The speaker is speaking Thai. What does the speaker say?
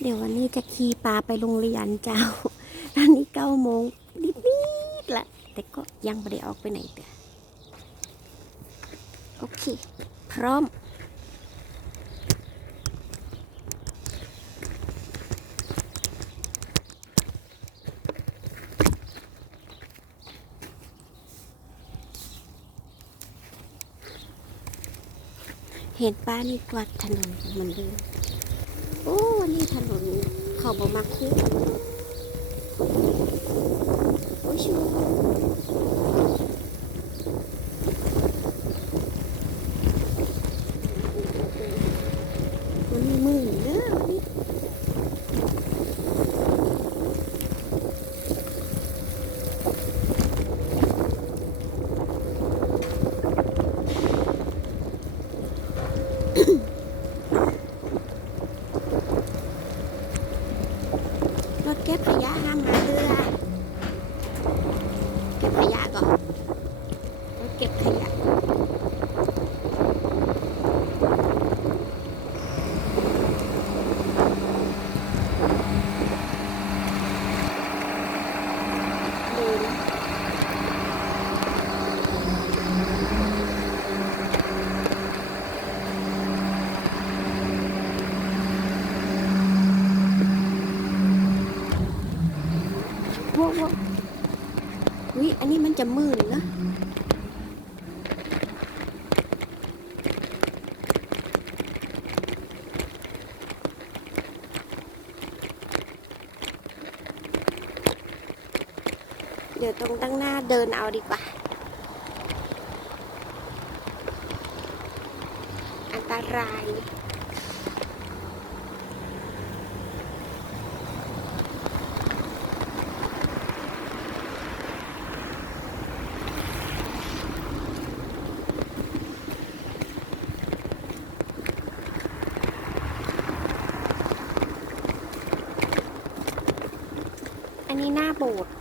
เดี๋ยววันนี้จะขี่ปลาไปโรงเรียนเจ้า ตอนนี้เก้าโมงนิดๆละ แต่ก็ยังไม่ได้ออกไปไหนเด้อโอเค พร้อม เห็นป้านี่กวาดถนนเหมือนเดิม โอ้ นี่ถนนเขาบอกมาคู่โอ้ยชูมันมีมือเด้อวันนี้รถเก็บขยะห้ามมาเรือเก็บขยะก่อนรถเก็บขยะ ดูนะ ว้าวว้าวอุ๊ยอันนี้มันจะมืดนะเดี๋ยวตรงตั้งหน้าเดินเอาดีกว่า อันตราย อันนี้หน้าโบสถ์